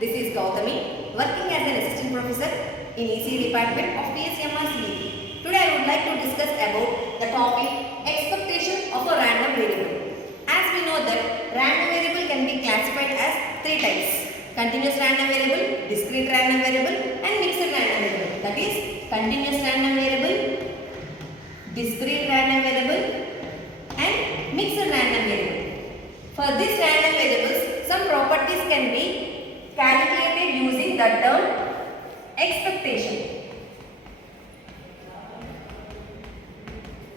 This is Gowthami, working as an assistant professor in ECE department of PSCMRCET. Today I would like to discuss about the topic expectation of a random variable. As we know that random variable can be classified as three types: continuous random variable, discrete random variable and mixed random variable. That is continuous random variable, discrete random variable and mixed random variable. For these random variables, some properties can be calculated using the term expectation.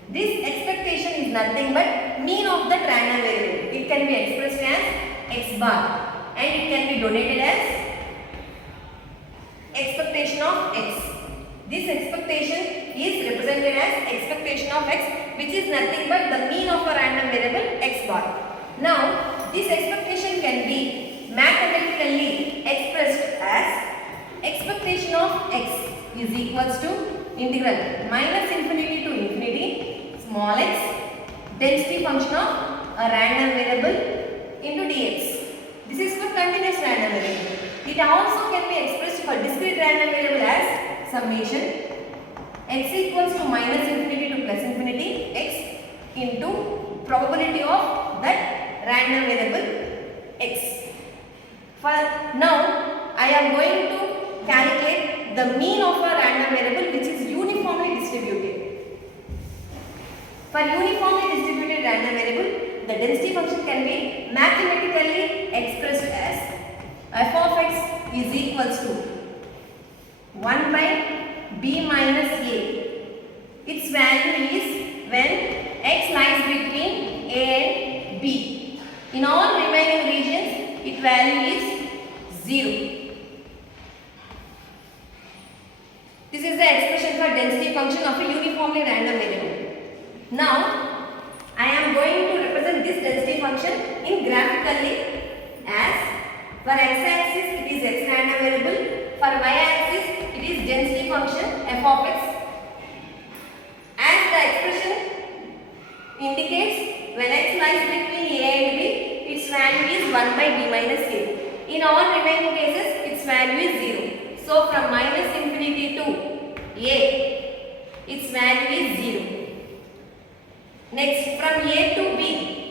This expectation is nothing but mean of the random variable. It can be expressed as x bar and it can be denoted as expectation of x. This expectation is represented as expectation of x, which is nothing but the mean of a random variable x bar. Now, this expectation can be mathematically expressed as expectation of x is equals to integral minus infinity to infinity small x density function of a random variable into dx. This is for continuous random variable. It also can be expressed for discrete random variable as summation x equals to minus infinity to plus infinity x into probability of that random variable x. For now, I am going to calculate the mean of a random variable which is uniformly distributed. For uniformly distributed random variable, the density function can be mathematically expressed as f of x is equals to 1 by b minus a. Its value is when x lies between a and b. In all remaining regions, its value is 0. This is the expression for density function of a uniformly random variable. Now, I am going to represent this density function in graphically as for x-axis it is x random variable, for y-axis it is density function f of x. As the expression indicates, when x lies between a and b, its value is 1 by b minus a. In all remaining cases, its value is 0. So, from minus infinity to a, its value is 0. Next, from a to b,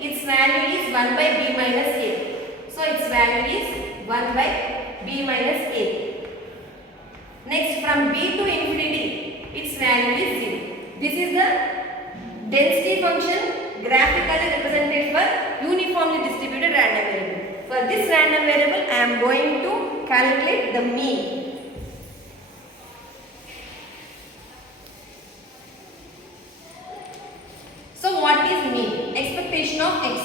its value is 1 by b minus a. So, its value is 1 by b minus a. Next, from b to infinity, its value is 0. This is the density function graphically represented for uniformly distributed random variable. For this random variable, I am going to calculate the mean. So, what is mean? Expectation of x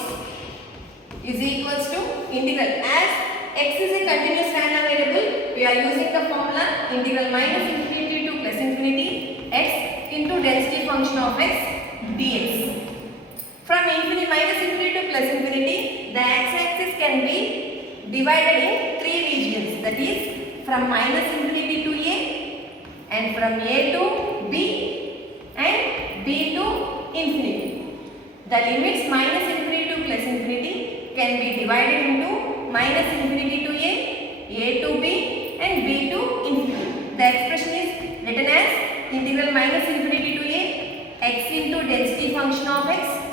is equals to integral. As x is a continuous random variable, we are using the formula integral minus infinity to plus infinity x into density function of x dx. From minus infinity to plus infinity, the x-axis can be divided in three regions. That is from minus infinity to a and from a to b and b to infinity. The limits minus infinity to plus infinity can be divided into minus infinity to a to b and b to infinity. The expression is written as integral minus infinity to a x into density function of x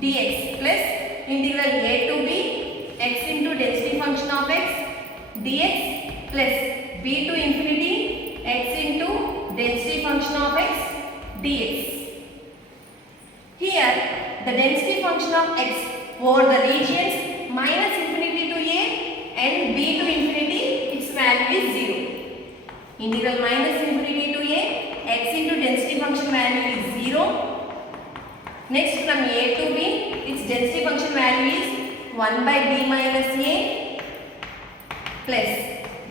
dx plus integral a to b x into density function of x dx plus b to infinity x into density function of x dx. Here the density function of x over the regions minus infinity to a and b to infinity, its value is 0. Integral minus infinity to a x into density function value is 0. Next, from a to b, its density function value is 1 by b minus a plus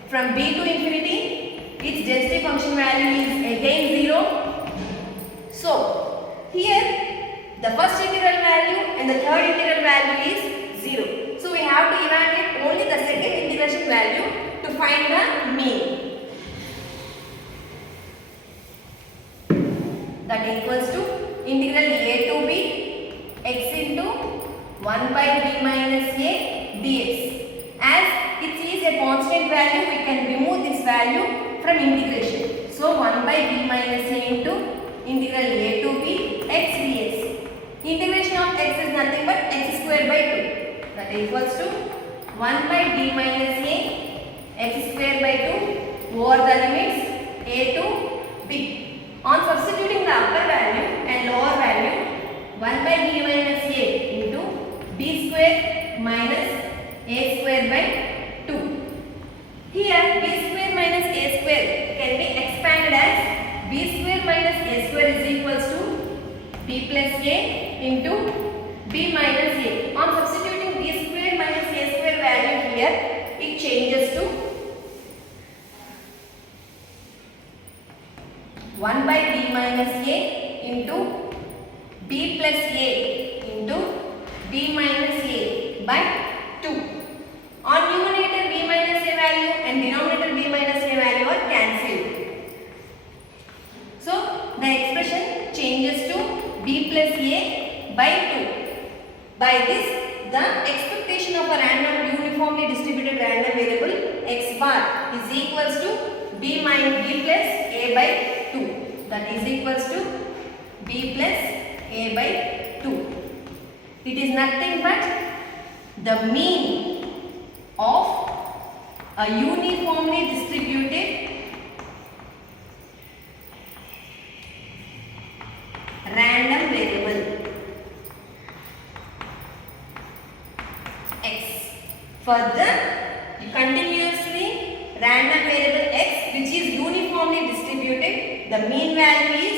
from b to infinity, its density function value is again 0. So, here the first integral value and the third integral value is 0. So, we have to evaluate only the second integration value to find the mean. That equals to integral a to b x into 1 by b minus a dx. As it is a constant value, we can remove this value from integration. So 1 by b minus a into integral a to b x dx. Integration of x is nothing but x square by 2. That is equals to 1 by b minus a x square by 2 over the limits a to b. On substituting the upper value and lower value, 1 by b minus a into b square minus a square by 2. Here b square minus a square can be expanded as b square minus a square is equals to b plus a into b minus a. On substituting b square minus a square value here, it changes to 1 by b minus a into b plus a into b minus a by 2. On numerator b minus a value and denominator b minus a value are cancelled. So the expression changes to b plus a by 2. By this, the expectation of a random uniformly distributed random variable x bar is equals to b plus a by 2. That is equals to b plus a by 2. It is nothing but the mean of a uniformly distributed random variable x. Further, continuously random variable x which is uniformly distributed, the mean value is